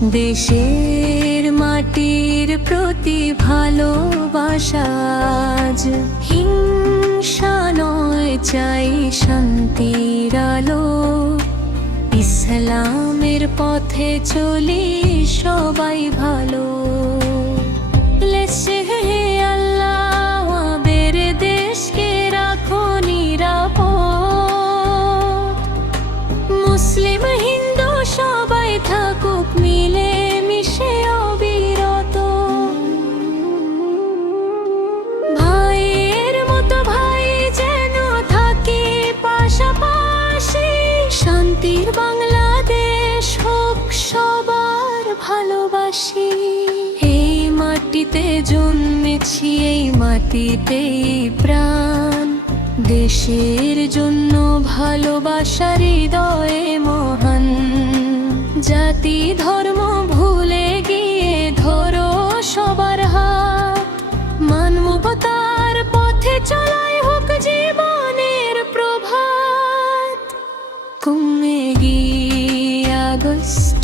দেশের মাটির প্রতি ভালোবাসা আজ হিংসা নয়, চাই শান্তির আলো। ইসলামের পথে চলি সবাই ভালো। লেসে হে আল্লাহ আমাদের দেশকে রাখো নিরাপদ। মুসলিম হিন্দু সবাই থাকুক মিলে মিশে অবিরত। ভাইয়ের মতো ভাই যেন থাকি পাশাপাশি। শান্তির বাংলাদেশ হোক সবার ভালোবাসি। এই মাটিতে জন্মেছি, এই মাটিতেই প্রাণ। দেশের জন্য ভালোবাসার হৃদয়ে মহান। জাতি ধর্ম ভুলে গিয়ে ধরো সবার হাত। মানবতার পথে চলাই হোক জীবনের প্রভাত। কমে গিয়ে আগস্ট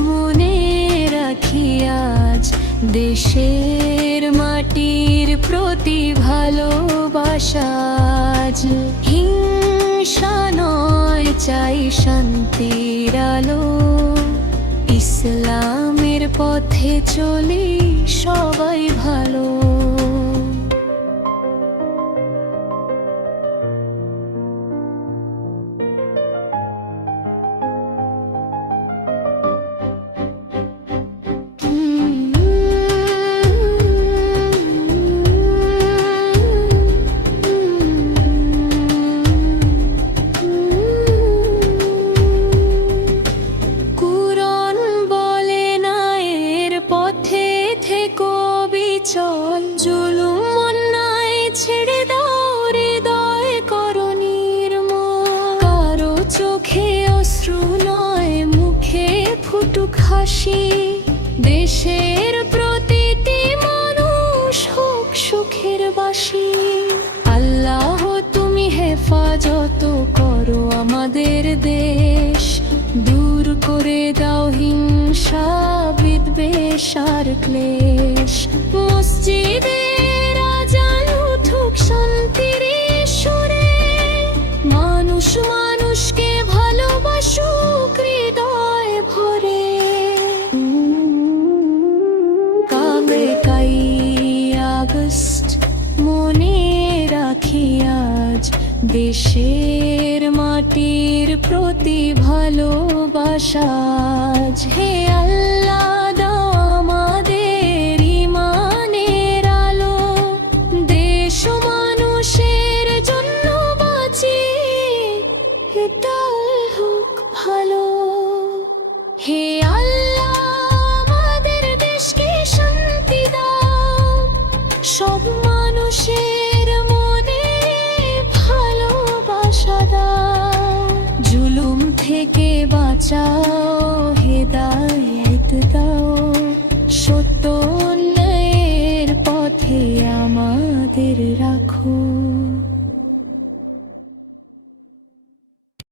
মনে রাখি আজ। দেশের মাটির প্রতি ভালোবাসা আজ হিংসা নয়, চাই শান্তির আলো। ইসলামের পথে চলি সবাই ভালো। চল জুলুম অন্যায় ছেড়ে দাও, হৃদয় করো নির্মল। কারো চোখে অশ্রু নয়, মুখে ফুটুক হাসি। দেশের প্রতিটি মানুষ হোক সুখের বাসী। আল্লাহ তুমি হেফাজত করো আমাদের দেশ। দূর করে দাও হিংসা বিদ্বেষ আর ক্লেশ। মসজিদের আজান উঠুক শান্তির সুরে। মানুষ মানুষকে ভালোবাসুক হৃদয় ভরে। কাবে কাই আগস্ট মনে রাখি আজ। দেশের মাটির প্রতি ভালোবাসা আজ। হে আল্লাহ দাও আমাদের ইমানের আলো। দেশ ও মানুষের জন্য বাঁচি, এটাই হোক ভালো। হে আল্লাহ আমাদের দেশকে শান্তি দাও। সব মানুষের মনে ভালোবাসা দাও। জুলুম থেকে বাঁচা